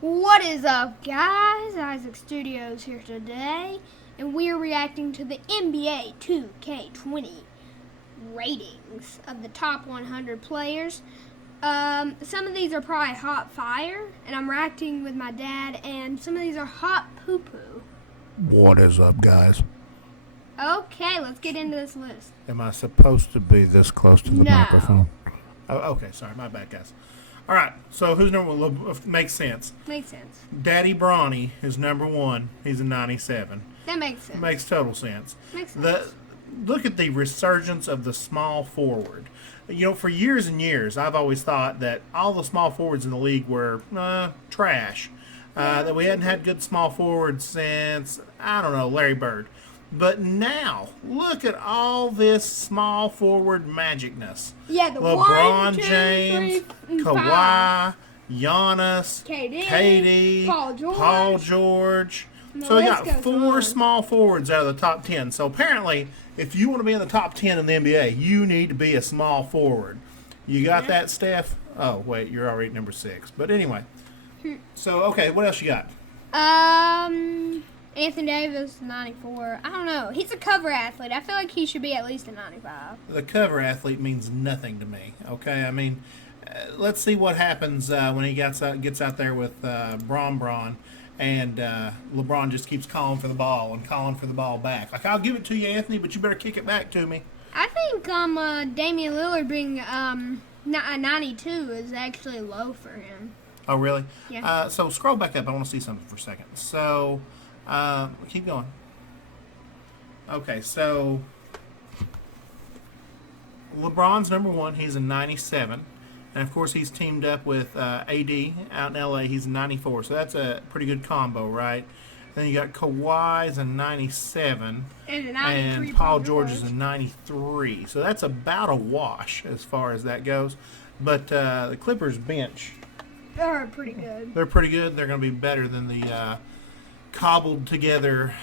What is up, guys? Isaac Studios here today, and we are reacting to the NBA 2K20 ratings of the top 100 players. Some of these are probably hot fire, and I'm reacting with my dad, and some of these are hot poo-poo. What is up, guys? Okay, let's get into this list. Am I supposed to be this close to the No. microphone? Oh, okay, sorry, my bad, guys. All right, so who's number one? Makes sense. Makes sense. Daddy Bronny is number one. He's a 97. That makes sense. Makes total sense. Makes sense. Look at the resurgence of the small forward. You know, for years and years, I've always thought that all the small forwards in the league were trash. That we hadn't had good small forwards since, I don't know, Larry Bird. But now, look at all this small forward magicness. Yeah, the LeBron 1, 2, James, 3, Kawhi, 5. Giannis, KD, Paul George. And the So we list got goes 4 on. small forwards out of the top 10. So apparently, if you want to be in the top 10 in the NBA, you need to be a small forward. You got that, Steph? Oh, wait, you're already number 6. But anyway. So, okay, what else you got? Anthony Davis, 94. I don't know. He's a cover athlete. I feel like he should be at least a 95. The cover athlete means nothing to me. Okay, I mean, let's see what happens when he gets out there with Bron, and LeBron just keeps calling for the ball and calling for the ball back. Like, I'll give it to you, Anthony, but you better kick it back to me. I think Damian Lillard being a 92 is actually low for him. Oh, really? Yeah. So scroll back up. I want to see something for a second. So keep going. Okay, so LeBron's number 1. He's a 97. And, of course, he's teamed up with AD out in L.A. He's a 94. So that's a pretty good combo, right? Then you got Kawhi's a 97. And a 93 And Paul George is a 93. So that's about a wash as far as that goes. But the Clippers bench, They're pretty good. they're pretty good. They're going to be better than the cobbled together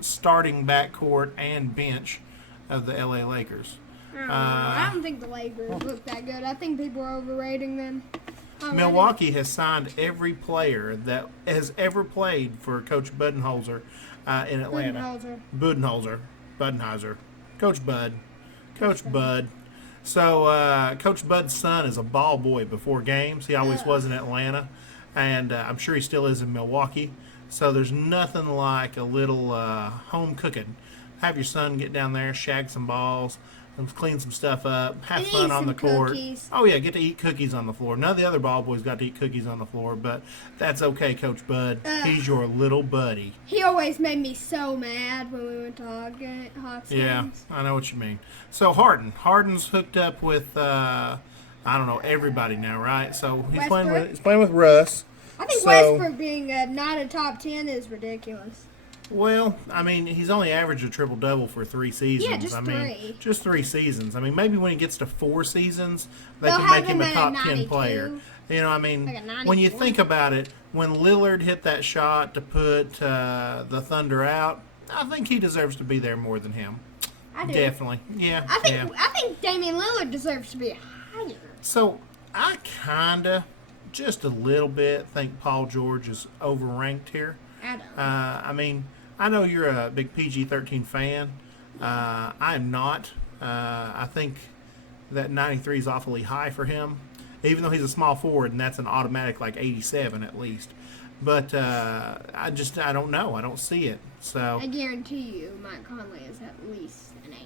starting backcourt and bench of the LA Lakers. I don't think the Lakers look that good. I think people are overrating them. Milwaukee has signed every player that has ever played for Coach Budenholzer in Atlanta. Budenholzer. Coach Bud. So Coach Bud's son is a ball boy before games. He always was in Atlanta, and I'm sure he still is in Milwaukee. So there's nothing like a little home cooking. Have your son get down there, shag some balls, and clean some stuff up, have And fun eat on the some court. cookies. Oh, yeah, get to eat cookies on the floor. None of the other ball boys got to eat cookies on the floor, but that's okay, Coach Bud. He's your little buddy. He always made me so mad when we went to Hawks Yeah, games. I know what you mean. So Harden's hooked up with I don't know, everybody now, right? So he's playing with Russ. I think So- Westbrook being not a top 10 is ridiculous. Well, I mean, he's only averaged a triple-double for 3 seasons. Yeah, just I mean, 3. Just 3 seasons. I mean, maybe when he gets to 4 seasons, they They'll can have make him him a at top 10 92. player. You know, I mean, Like a when you 94. think about it, when Lillard hit that shot to put the Thunder out, I think he deserves to be there more than him. I do. Definitely. Yeah. I think Damian Lillard deserves to be higher. So I kinda, just a little bit, think Paul George is overranked here. I don't. I mean, I know you're a big PG-13 fan. I am not. I think that 93 is awfully high for him, even though he's a small forward, and that's an automatic like 87 at least. But I don't know. I don't see it. So I guarantee you Mike Conley is at least an 80.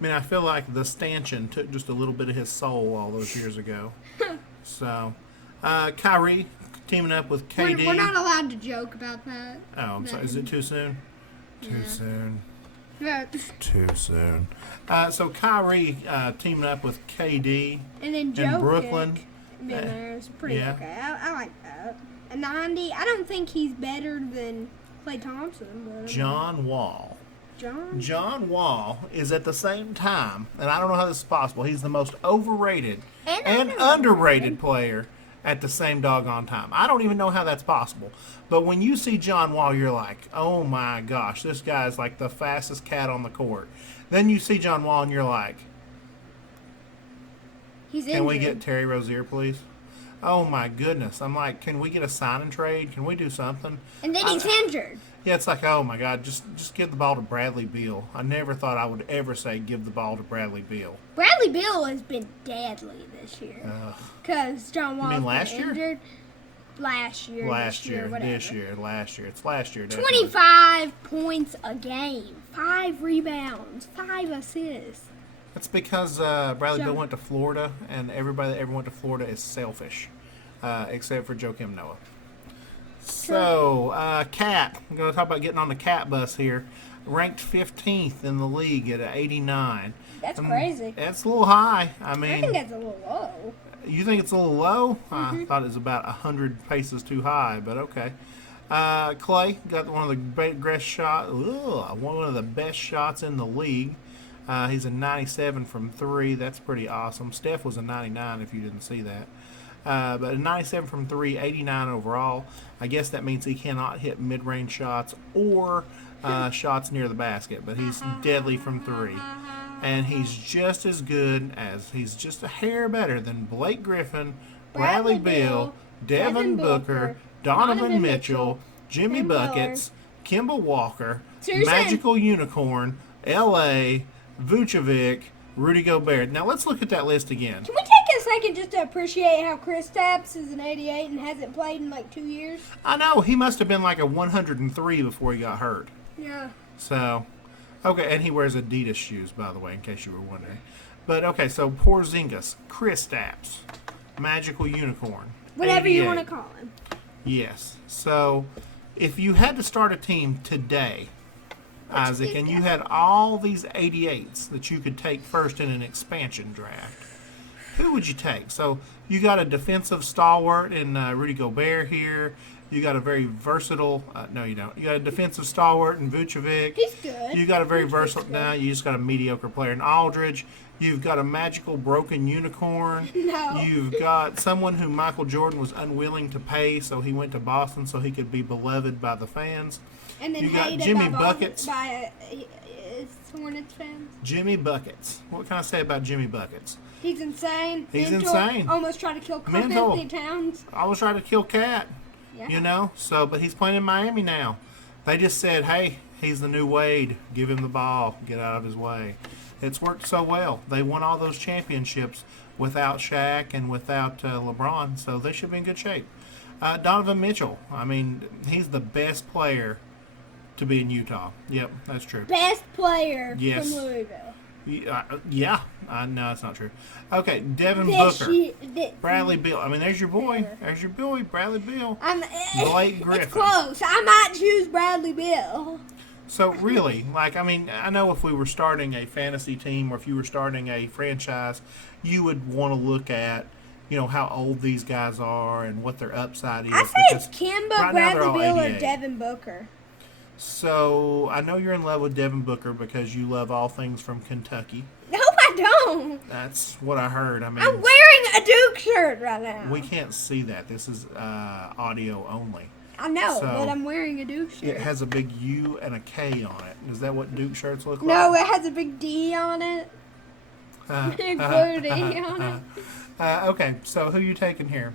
I mean, I feel like the stanchion took just a little bit of his soul all those years ago. So, Kyrie teaming up with KD. We're not allowed to joke about that. Oh, I'm sorry. Is it too soon? Too soon. Yeah. Too soon. So Kyrie teaming up with KD And then in Jokic Brooklyn. being there is pretty yeah. okay. I like that. A 90. I don't think he's better than Klay Thompson. But John Wall. John? John Wall is at the same time, and I don't know how this is possible, he's the most overrated and underrated player at the same doggone time. I don't even know how that's possible. But when you see John Wall, you're like, oh my gosh, this guy's like the fastest cat on the court. Then you see John Wall and you're like, He's can we injured. get Terry Rozier, please? Oh my goodness! I'm like, can we get a sign and trade? Can we do something? And then he's injured. Yeah, it's like, oh my God, just give the ball to Bradley Beal. I never thought I would ever say give the ball to Bradley Beal. Bradley Beal has been deadly this year because John Wall's been last year? injured. Last year, Last this year, year, whatever. this year, last year. It's last year. Definitely. 25 points a game, 5 rebounds, 5 assists. That's because Bradley Beal went to Florida, and everybody that ever went to Florida is selfish, except for Joakim Noah. So, Cat. I'm going to talk about getting on the Cat bus here. Ranked 15th in the league at 89. That's crazy. That's a little high. I mean, I think that's a little low. You think it's a little low? I thought it was about 100 paces too high, but okay. Clay got one of the best shots in the league. He's a 97 from 3. That's pretty awesome. Steph was a 99 if you didn't see that. But a 97 from 3, 89 overall. I guess that means he cannot hit mid-range shots or shots near the basket, but he's deadly from 3. And he's just as good he's just a hair better than Blake Griffin, Bradley Beal, Devin Booker, Donovan Mitchell, Jimmy Buckets, Kemba Walker, Magical Unicorn, L.A., Vucevic, Rudy Gobert. Now let's look at that list again. Can we take a second just to appreciate how Kristaps is an 88 and hasn't played in like 2 years? I know. He must have been like a 103 before he got hurt. Yeah. So, okay, and he wears Adidas shoes, by the way, in case you were wondering. But, okay, so Porzingis, Kristaps, Magical Unicorn. Whatever 88. you want to call him. Yes. So, if you had to start a team today, Isaac, and you had all these 88s that you could take first in an expansion draft, who would you take? So, you got a defensive stalwart in Rudy Gobert here. You got a very versatile. No, you don't. You got a defensive stalwart in Vucevic. He's good. You got a very versatile. Now you just got a mediocre player in Aldridge. You've got a magical broken unicorn. No. You've got someone who Michael Jordan was unwilling to pay, so he went to Boston so he could be beloved by the fans. And then You got hated Jimmy by Buckets. by Hornets fans. Jimmy Buckets. What can I say about Jimmy Buckets? He's insane. He's Mental. insane. Almost tried to kill Carl Mental. Anthony Towns. I was trying to kill Cat. Yeah. You know, so but he's playing in Miami now. They just said, "Hey, he's the new Wade. Give him the ball. Get out of his way." It's worked so well. They won all those championships without Shaq and without LeBron, so they should be in good shape. Donovan Mitchell. I mean, he's the best player to be in Utah. Yep, that's true. Best player Yes. from Louisville. Yeah. No, that's not true. Okay, Devin This Booker. year- Bradley Beal. I mean, there's your boy. There's your boy, Bradley Beal. Blake Griffin. It's close. I might choose Bradley Beal. So really, like, I mean, I know if we were starting a fantasy team or if you were starting a franchise, you would want to look at, you know, how old these guys are and what their upside is. I say it's Kemba, right now they're all Bradley Beal, or 88. Devin Booker. So I know you're in love with Devin Booker because you love all things from Kentucky. No, I don't. That's what I heard. I mean, I'm wearing a Duke shirt right now. we can't see that. This is audio only. I know, so- but I'm wearing a Duke shirt. It has a big U and a K on it. Is that what Duke shirts look like? No, it has a big D on it. Big blue D on it. Okay, so who you taking here?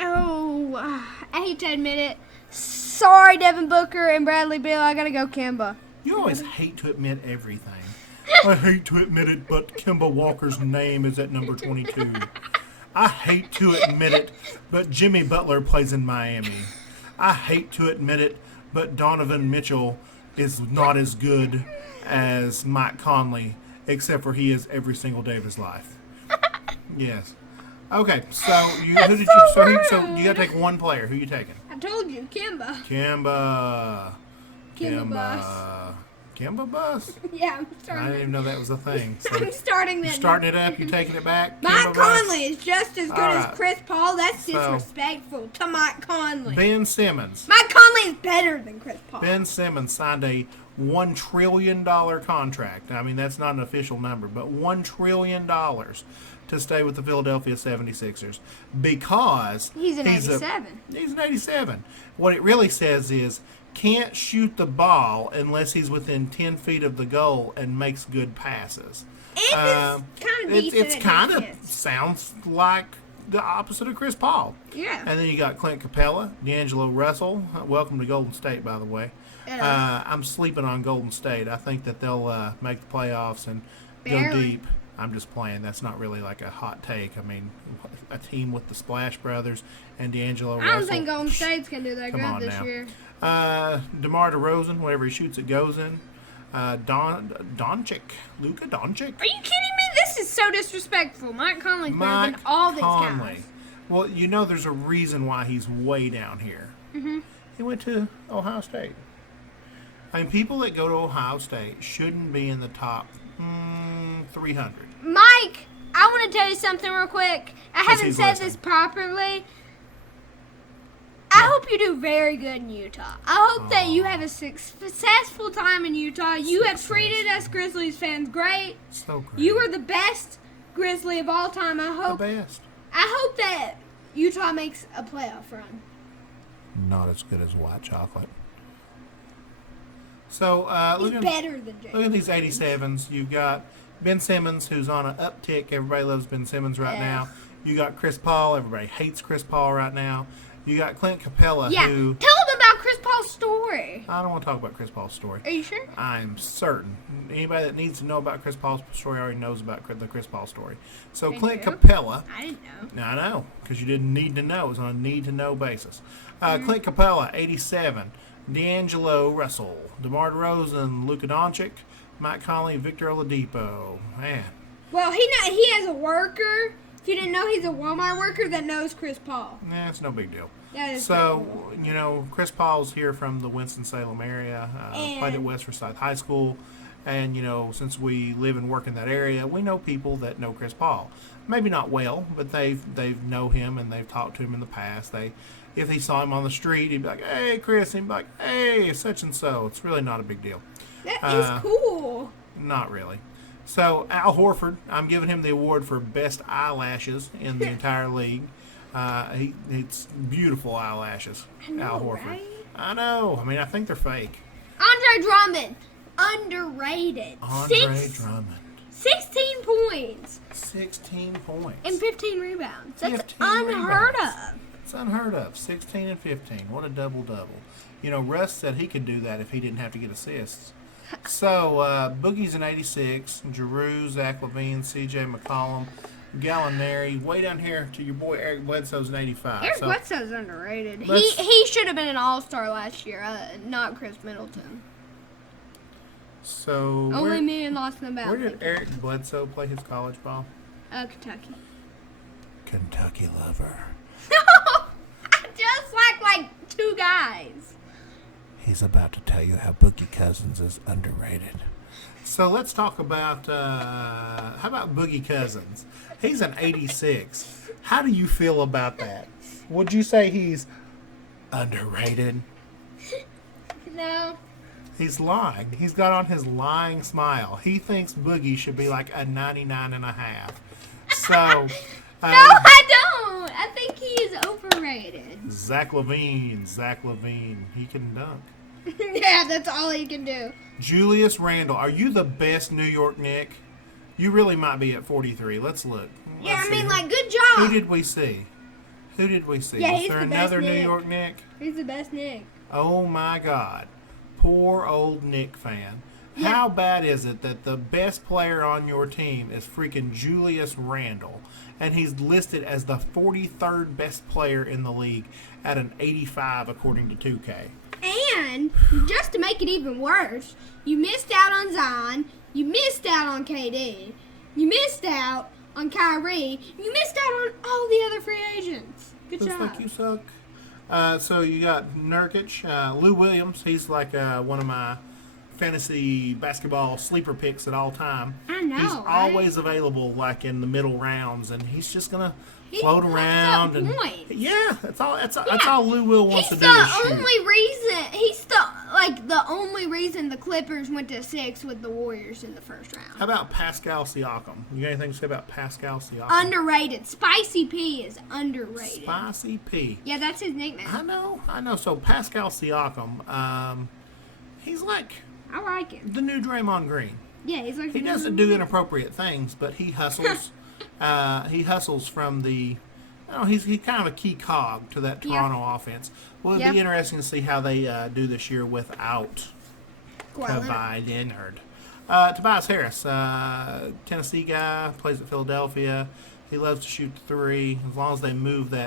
I hate to admit it. Sorry, Devin Booker and Bradley Beal. I gotta go Kemba. You always hate to admit everything. I hate to admit it, but Kemba Walker's name is at number 22. I hate to admit it, but Jimmy Butler plays in Miami. I hate to admit it, but Donovan Mitchell is not as good as Mike Conley, except for he is every single day of his life. Yes. Okay, so you gotta take one player. Who you taking? I told you, Kemba. Kemba. Kemba Kemba bus? Yeah, I'm I starting. didn't even know that was a thing. So I'm starting you're that. starting it up, you taking it back? Mike Kemba bus? Conley is just as good All as right. Chris Paul. That's So- disrespectful to Mike Conley. Ben Simmons. Mike Conley is better than Chris Paul. Ben Simmons signed a $1 trillion contract. I mean, that's not an official number, but $1 trillion to stay with the Philadelphia 76ers because He's an he's 87. He's an 87. What it really says is can't shoot the ball unless he's within 10 feet of the goal and makes good passes. And it's kind of decent. It's kind of sounds like the opposite of Chris Paul. Yeah. And then you got Clint Capella, D'Angelo Russell. Welcome to Golden State, by the way. Yeah. I'm sleeping on Golden State. I think that they'll make the playoffs and go Barely. deep. I'm just playing. That's not really like a hot take. I mean, a team with the Splash Brothers and D'Angelo Russell. I don't think Golden State's going to do that Come on good this now. year. DeMar DeRozan, whatever he shoots, it goes in. Doncic, Luka Doncic. Are you kidding me? This is so disrespectful. Mike Conley's better than all these guys. Well, you know there's a reason why he's way down here. Mm-hmm. He went to Ohio State. I mean, people that go to Ohio State shouldn't be in the top 300. Mike, I want to tell you something real quick. I haven't he's said listening. this properly. I hope you do very good in Utah. I hope that you have a successful time in Utah. You have treated us Grizzlies fans great. So great. You are the best Grizzly of all time. the best. I hope that Utah makes a playoff run. Not as good as white chocolate. So He's look better than Jay. at these 87s. You've got Ben Simmons, who's on an uptick. Everybody loves Ben Simmons right now. You got Chris Paul. Everybody hates Chris Paul right now. You got Clint Capella, Yeah, who... tell them about Chris Paul's story. I don't want to talk about Chris Paul's story. Are you sure? I'm certain. Anybody that needs to know about Chris Paul's story already knows about the Chris Paul story. So They Clint do? Capella... I didn't know. Now, I know, because you didn't need to know. It was on a need-to-know basis. Clint Capella, 87. D'Angelo Russell. DeMar DeRozan, Luka Doncic. Mike Conley, Victor Oladipo. Man. Well, he has a worker. If you didn't know, he's a Walmart worker that knows Chris Paul. Nah, it's no big deal. That is So, pretty cool. you know, Chris Paul's here from the Winston-Salem area. Played at West Forsyth High School. And, you know, since we live and work in that area, we know people that know Chris Paul. Maybe not well, but they've know him and they've talked to him in the past. If he saw him on the street, he'd be like, "Hey, Chris." He'd be like, "Hey, such and so." It's really not a big deal. That is cool. Not really. So, Al Horford, I'm giving him the award for best eyelashes in the entire league. It's beautiful eyelashes, I know, Al Horford. right? I know. I mean, I think they're fake. Andre Drummond, underrated. Andre Drummond. 16 points 16 points. and 15 rebounds. That's 15 unheard rebounds. of. It's unheard of. 16 and 15. What a double-double. You know, Russ said he could do that if he didn't have to get assists. So, Boogie's an 86. Giroux, Zach LaVine, C.J. McCollum, Gallinari. Way down here to your boy Eric Bledsoe's an 85. Eric So, Bledsoe's underrated. let's- He should have been an all-star last year, not Chris Middleton. so Only me and Lost in the where Valley. did Eric Bledsoe play his college ball? Kentucky. Kentucky lover. Just like two guys. He's about to tell you how Boogie Cousins is underrated. So let's talk about, how about Boogie Cousins? He's an 86. How do you feel about that? Would you say he's underrated? No. He's lying. He's got on his lying smile. He thinks Boogie should be like a 99.5. So, No, I don't. I think he is overrated. Zach LaVine. He can dunk. Yeah, that's all he can do. Julius Randle, are you the best New York Knick? You really might be at 43. Let's look. Yeah, Let's I mean, see. like, good Who job. did we see? Yeah, Was he's there the best another New Knick. York Knick? He's the best Nick. Oh my God. Poor old Knick fan. Yeah. How bad is it that the best player on your team is freaking Julius Randle, and he's listed as the 43rd best player in the league at an 85 according to 2K? And just to make it even worse, you missed out on Zion, you missed out on KD, you missed out on Kyrie, you missed out on all the other free agents. Good Looks job. like you suck. So you got Nurkic, Lou Williams. He's like one of my fantasy basketball sleeper picks at all time. I know, He's right? always available, like in the middle rounds, and he's just gonna He float puts around up and points. yeah, that's all Lou Will wants He's to do the is shoot. only reason. He's the only reason the Clippers went to 6 with the Warriors in the first How round. about Pascal Siakam? You got anything to say about Pascal Siakam? Underrated. Spicy P is underrated. Spicy P. Yeah, that's his nickname. I know. So Pascal Siakam, he's like I like him. the new Draymond Green. Yeah, he's like He doesn't do inappropriate things, but he hustles. He hustles from the. He's kind of a key cog to that Toronto offense. Well, it'll be interesting to see how they do this year without Kawhi Leonard. Tobias Harris, Tennessee guy, plays at Philadelphia. He loves to shoot the three. As long as they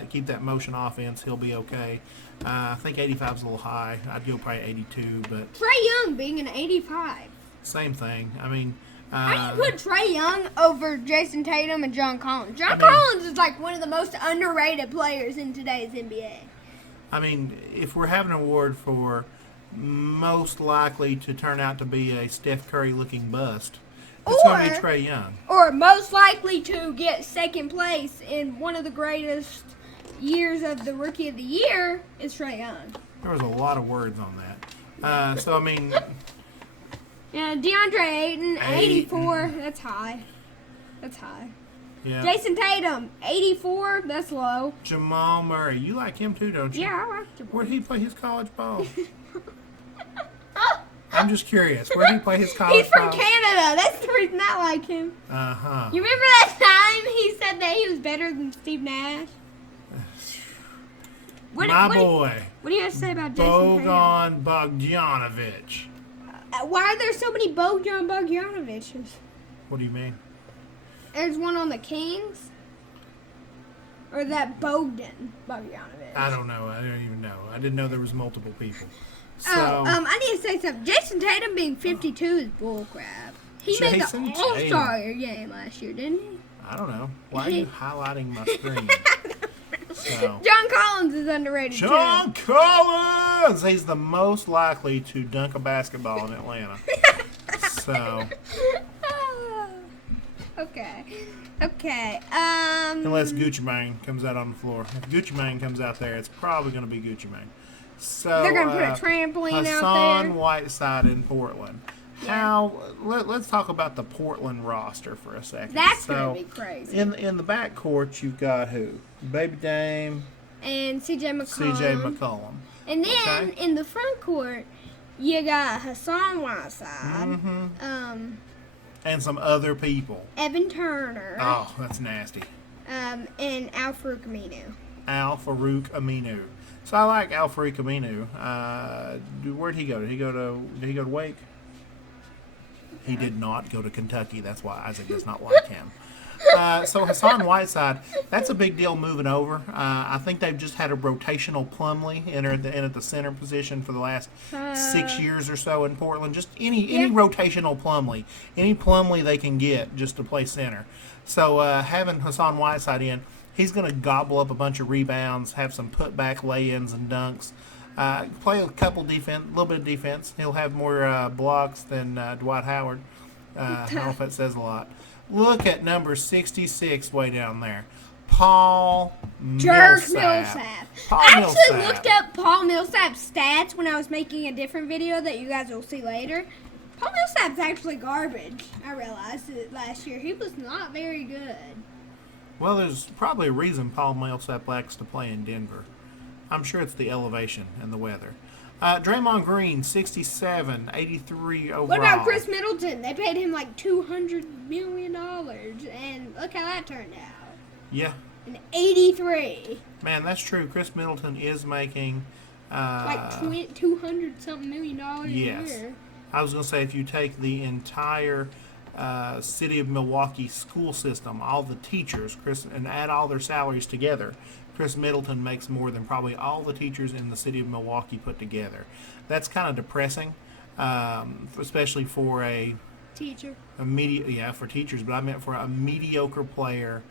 keep that motion offense, he'll be okay. I think 85 is a little high. I'd go probably 82, but Trae Young being an 85. Same thing. I mean, how do you put Trae Young over Jason Tatum and John Collins? Collins is like one of the most underrated players in today's NBA. I mean, if we're having an award for most likely to turn out to be a Steph Curry-looking bust, it's going to be Trae Young. Or most likely to get second place in one of the greatest years of the Rookie of the Year is Trae Young. There was a lot of words on that. So, I mean... Yeah, DeAndre Ayton, 84. That's high. That's high. Yeah. Jason Tatum, 84. That's low. Jamal Murray. You like him too, don't you? Yeah, I like Jamal. Where'd he play his college ball? I'm just curious. Where'd he play his college ball? He's from Canada. That's the reason I like him. Uh-huh. You remember that time he said that he was better than Steve Nash? Boy. What do you have to say about Jason Tatum? Bojan Bogdanovic. Why are there so many Bojan Bogdanoviches? What do you mean? There's one on the Kings? Or that Bogdan Bogdanovic? I don't know. I don't even know. I didn't know there was multiple people. So, I need to say something. Jason Tatum being 52 is bullcrap. He made the All-Star game last year, didn't he? I don't know. Why are you highlighting my screen? So. John Collins is underrated too. John Collins! He's the most likely to dunk a basketball in Atlanta. So. Okay. Unless Gucci Mane comes out on the floor. If Gucci Mane comes out there, it's probably going to be Gucci Mane. So they're going to put a trampoline out there. Hassan Whiteside in Portland. Let's talk about the Portland roster for a second. That's going to be crazy. In the backcourt, you've got who? Baby Dame. And C.J. McCollum. And then in the front court, you got Hassan Whiteside. Mm-hmm. And some other people. Evan Turner. Oh, that's nasty. And Al-Farouq Aminu. So I like Al-Farouq Aminu. Where'd he go? Did he go to Wake? He did not go to Kentucky. That's why Isaac does not like him. So Hassan Whiteside, that's a big deal moving over. I think they've just had a rotational Plumlee in at the center position for the last 6 years or so in Portland. Just any rotational Plumlee. Any Plumlee they can get just to play center. So having Hassan Whiteside in, he's going to gobble up a bunch of rebounds, have some putback lay-ins and dunks. Play a little bit of defense. He'll have more blocks than Dwight Howard. I don't know if that says a lot. Look at number 66 way down there. Paul Millsap. I actually looked up Paul Millsap's stats when I was making a different video that you guys will see later. Paul Millsap's actually garbage. I realized it last year. He was not very good. Well, there's probably a reason Paul Millsap likes to play in Denver. I'm sure it's the elevation and the weather. Draymond Green, 67, 83 overall. What about Chris Middleton? They paid him like $200 million, and look how that turned out. Yeah. An 83. Man, that's true. Chris Middleton is making... like $200-something million a year. I was going to say, if you take the entire city of Milwaukee school system, all the teachers, and add all their salaries together, Chris Middleton makes more than probably all the teachers in the city of Milwaukee put together. That's kind of depressing, especially for a teacher. For teachers, but I meant for a mediocre player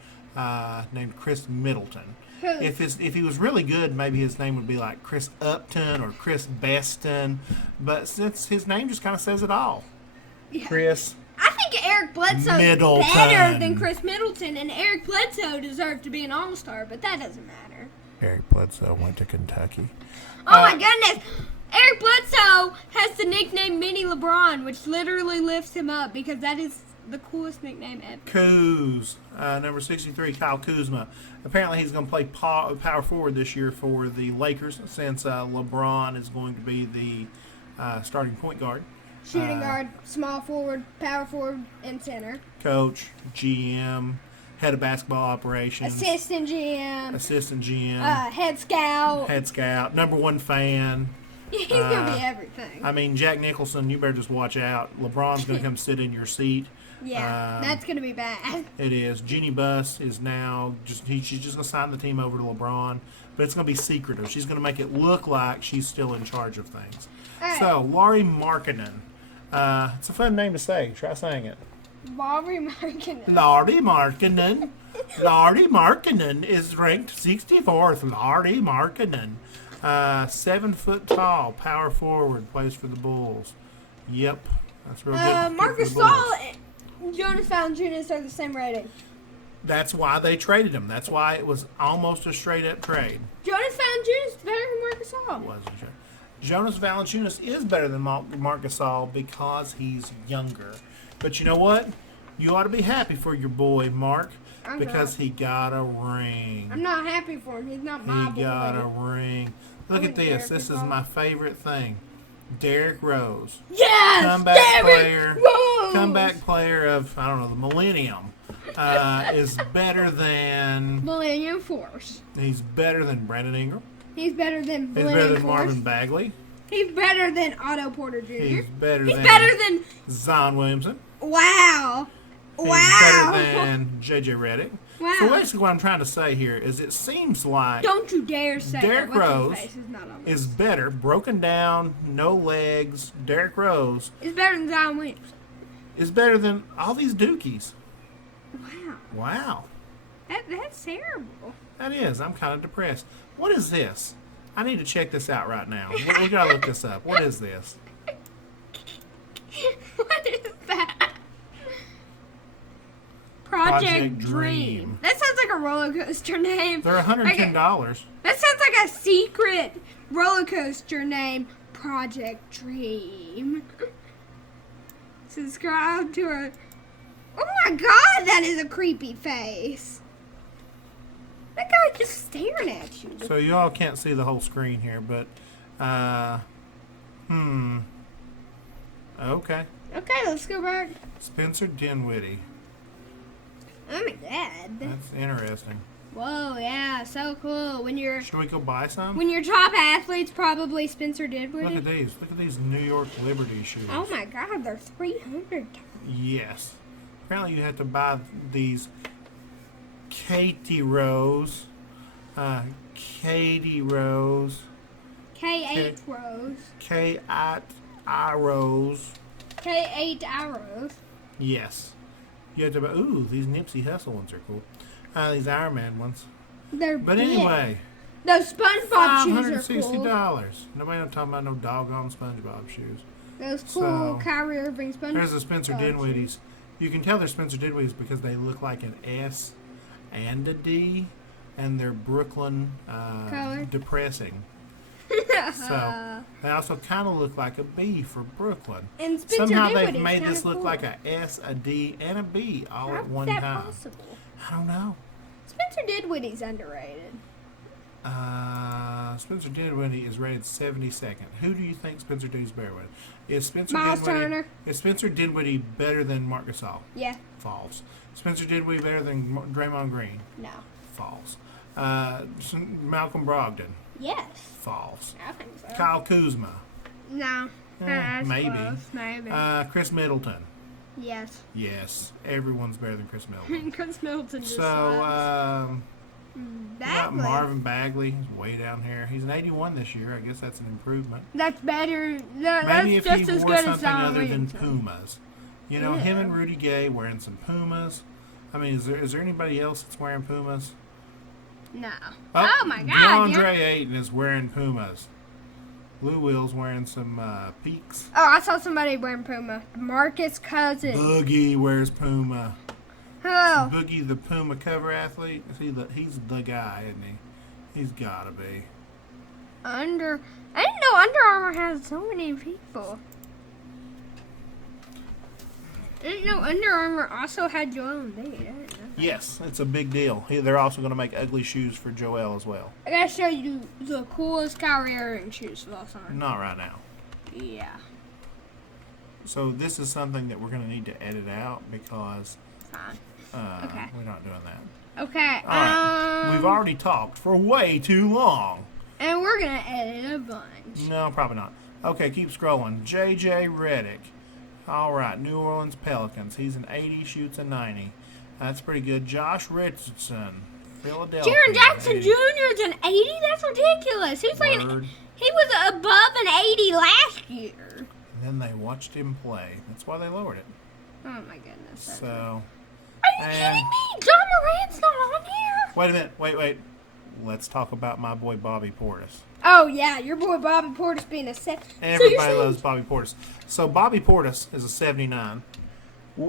named Chris Middleton. If he was really good, maybe his name would be like Chris Upton or Chris Beston, but since his name just kind of says it all. Yeah. Chris I think Eric Bledsoe is better than Chris Middleton, and Eric Bledsoe deserved to be an All-Star, but that doesn't matter. Eric Bledsoe went to Kentucky. Oh my goodness! Eric Bledsoe has the nickname Mini LeBron, which literally lifts him up because that is the coolest nickname ever. Kuz, number 63, Kyle Kuzma. Apparently he's going to play power forward this year for the Lakers since LeBron is going to be the starting point guard. Shooting guard, small forward, power forward, and center. Coach, GM, head of basketball operations. Assistant GM. Head scout. Head scout. #1 fan. He's going to be everything. I mean, Jack Nicholson, you better just watch out. LeBron's going to come sit in your seat. Yeah, that's going to be bad. It is. Jeannie Buss is now she's just going to sign the team over to LeBron, but it's going to be secretive. She's going to make it look like she's still in charge of things. Right. So, Lauri Markkanen. It's a fun name to say. Try saying it. Lauri Markkanen. Lauri Markkanen. Lauri Markkanen is ranked 64th. Lauri Markkanen. 7 foot tall, power forward, plays for the Bulls. Yep. That's real good. Marcus Gasol and Jonas Valanciunas are the same rating. That's why they traded him. That's why it was almost a straight-up trade. Jonas Valanciunas is better than Marcus Gasol. Wasn't sure. Jonas Valanciunas is better than Marc Gasol because he's younger. But you know what? You ought to be happy for your boy, Mark, because he got a ring. I'm not happy for him. He's not my boy. He got a ring. Look at this. This is my favorite thing. Derrick Rose. Yes! Comeback player of, I don't know, the millennium. Is better than... Millennium Force. He's better than Brandon Ingram. He's better than He's better than Marvin Bagley. He's better than Otto Porter Jr. He's better than Zion Williamson. Wow. He's better than J.J. Redick. Wow. So basically what I'm trying to say here is it seems like... Don't you dare say Derrick that. Rose is better, broken down, no legs. Derrick Rose is better than Zion Williamson. Is better than all these dookies. Wow. That's terrible. That is. I'm kind of depressed. What is this? I need to check this out right now. We gotta look this up. What is this? What is that? Project Dream. That sounds like a roller coaster name. They're $110. That sounds like a secret roller coaster name. Project Dream. Subscribe to our... Oh my god, that is a creepy face. That guy just staring at you. So you all can't see the whole screen here, but okay. Okay, let's go back. Spencer Dinwiddie. Oh my god. That's interesting. Whoa, yeah, so cool. Should we go buy some? When your top athlete's probably Spencer Dinwiddie. Look at these. Look at these New York Liberty shoes. Oh my god, they're $300. Yes. Apparently you have to buy these Katie Rose. K8 Rose. K-I Rose. K8 Arrows. Yes. You have to buy... Ooh, these Nipsey Hussle ones are cool. These Iron Man ones. They're But big. anyway... Those SpongeBob shoes are cool. $560. Nobody not talking about no doggone SpongeBob shoes. Those cool Kyrie Irving SpongeBob. There's the Spencer Dinwiddies. You can tell they're Spencer Dinwiddies because they look like an S and a D, and they're Brooklyn depressing. So they also kind of look like a B for Brooklyn. And Spencer Somehow Dinwiddie's they've made this cool. look like a S, a D, and a B all at one How's that time. possible? I don't know. Spencer Dinwiddie's underrated. Spencer Dinwiddie is rated 72nd. Who do you think Spencer Dinwiddie's better with? Is Spencer Miles Dinwiddie, Turner. Is Spencer Dinwiddie better than Marc Gasol? Yeah. False. Spencer Dinwiddie better than Draymond Green? No. False. Malcolm Brogdon? Yes. False. I think so. Kyle Kuzma? No. That's maybe. Close. Maybe. Chris Middleton? Yes. Yes. Everyone's better than Chris Middleton. Chris Middleton just So, Bagley. Marvin Bagley, he's way down here. He's an 81 this year. I guess that's an improvement. That's better. Maybe if that's just he as wore good as something Zion other than Williamson. Pumas. You know, him and Rudy Gay wearing some Pumas. I mean, is there anybody else that's wearing Pumas? No. Oh my God. DeAndre Ayton is wearing Pumas. Lou Will's wearing some Peaks. Oh, I saw somebody wearing Puma. Marcus Cousins. Boogie wears Puma. Oh. Boogie, the Puma cover athlete. He's the guy, isn't he? He's gotta be. I didn't know Under Armour has so many people. I didn't know Under Armour also had Joel Embiid. I didn't know. Yes, it's a big deal. They're also going to make ugly shoes for Joel as well. I gotta show you the coolest Kyrie Irving shoes last summer. Not right now. Yeah. So this is something that we're going to need to edit out because Fine. Okay. we're not doing that. Okay. All right. We've already talked for way too long. And we're gonna edit a bunch. No, probably not. Okay, keep scrolling. J.J. Redick. All right, New Orleans Pelicans. He's an 80, shoots a 90. That's pretty good. Josh Richardson, Philadelphia. Jaren Jackson 80. Jr. is an 80? That's ridiculous. He Word. was above an 80 last year. And then they watched him play. That's why they lowered it. Oh my goodness. So, Are you and- kidding me? John Morant's not on here? wait a minute. Wait. Let's talk about my boy Bobby Portis. Oh yeah, your boy Bobby Portis being a set. Everybody loves Bobby Portis. So Bobby Portis is a 79.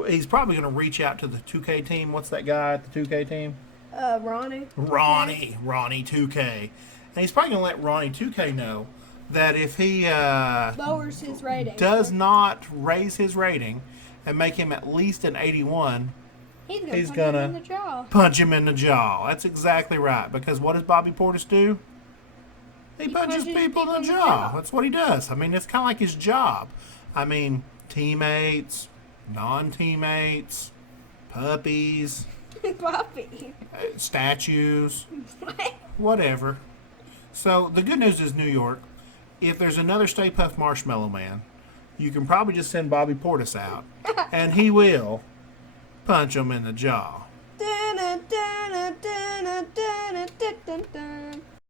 He's probably going to reach out to the 2K team. What's that guy at the 2K team? Ronnie. Ronnie 2K. And he's probably going to let Ronnie 2K know that if he Lowers his rating. does not raise his rating and make him at least an 81, He's gonna gonna him in the jaw. punch him in the jaw. That's exactly right. Because what does Bobby Portis do? He punches people in the jaw. That's what he does. I mean, it's kind of like his job. I mean, teammates, non-teammates, puppies, Bobby. statues, whatever. So the good news is New York. If there's another Stay Puft Marshmallow Man, you can probably just send Bobby Portis out, and he will punch him in the jaw.